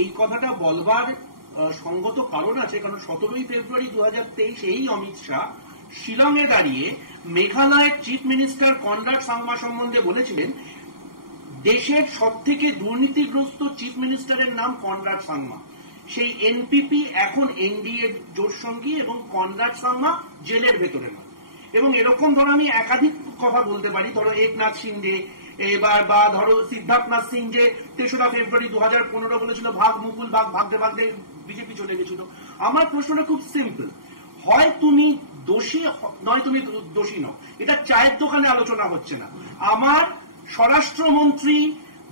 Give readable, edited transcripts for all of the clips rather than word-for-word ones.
এই কথাটা বলবার সঙ্গত কারণ আছে, কারণ 17ই ফেব্রুয়ারি 2023 এই অমিত শাহ শিলংয়ে দাঁড়িয়ে মেঘালয়ের চিফ মিনিস্টার কনরাড সাংমা সম্বন্ধে বলেছিলেন দেশের সব থেকে দুর্নীতিগ্রস্ত চিফ মিনিস্টারের নাম কনরাড সাংমা। সেই এনপিপি এখন এনডিএ জোট সঙ্গী এবং কনরাড সাংমা জেলের ভেতরে না। এবং এরকম ধরো আমি একাধিক কথা বলতে পারি, ধরো একনাথ শিন্ডে এবার, বা ধরো সিদ্ধার্থনাথ সিং যে 3রা ফেব্রুয়ারি 2015 বলেছিল ভাগ মুকুল ভাগ, ভাগতে ভাগতে বিজেপি চলে গেছিল। আমার প্রশ্নটা খুব সিম্পল, হয় তুমি দোষী নয় তুমি দোষী নও, এটা চায়ের দোকানে আলোচনা হচ্ছে না। আমার স্বরাষ্ট্রমন্ত্রী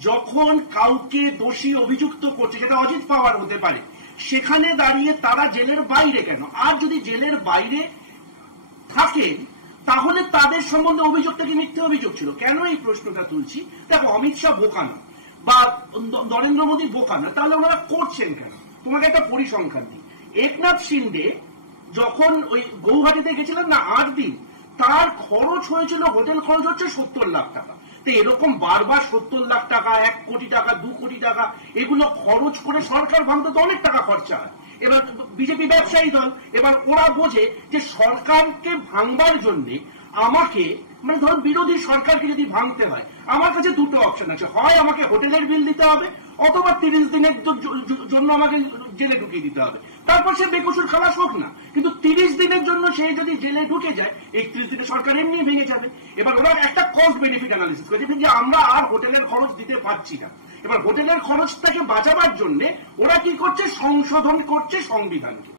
যখন কাউকে দোষী অভিযুক্ত করছে, সেটা অজিত পাওয়ার হতে পারে, সেখানে দাঁড়িয়ে তারা জেলের বাইরে কেন? আর যদি জেলের বাইরে থাকেন তাহলে তাদের সম্বন্ধে অভিযোগটা কি মিথ্যে অভিযোগ ছিল? কেন এই প্রশ্নটা তুলছি? দেখো, অমিত শাহ বোকা না বা নরেন্দ্র মোদী বোকা না, তাহলে ওনারা করছেন কেন? তোমাকে একটা পরিসংখ্যান দিই। একনাথ শিন্ডে যখন ওই গৌহাটিতে গেছিলেন না 8 দিন, তার খরচ হয়েছিল, হোটেল খরচ হচ্ছে 70 লাখ টাকা। তো এরকম বারবার 70 লাখ টাকা, 1 কোটি টাকা, 2 কোটি টাকা এগুলো খরচ করে সরকার ভাঙতে তো অনেক টাকা খরচা হয়। এবার বিজেপি ব্যবসায়ী দল, এবার ওরা বোঝে যে সরকারকে ভাঙবার জন্য আমাকে, মানে ধরুন বিরোধী সরকারকে যদি ভাঙতে হয়, আমার কাছে দুটো অপশন আছে, হয় আমাকে হোটেলের বিল দিতে হবে অথবা 30 দিনের জন্য আমাকে জেলে ঢুকিয়ে দিতে হবে, তারপর সে বেকসুর খালাস হোক না। কিন্তু 30 দিনের জন্য সে যদি জেলে ঢুকে যায়, 31 দিনে সরকার এমনি ভেঙে যাবে। এবার ওরা একটা কস্ট বেনিফিট অ্যানালিসিস করেছে যে আমরা আর হোটেলের খরচ দিতে পারছি না। এবার হোটেলের খরচটাকে বাঁচাবার জন্য ওরা কি করছে? সংশোধন করছে সংবিধানকে।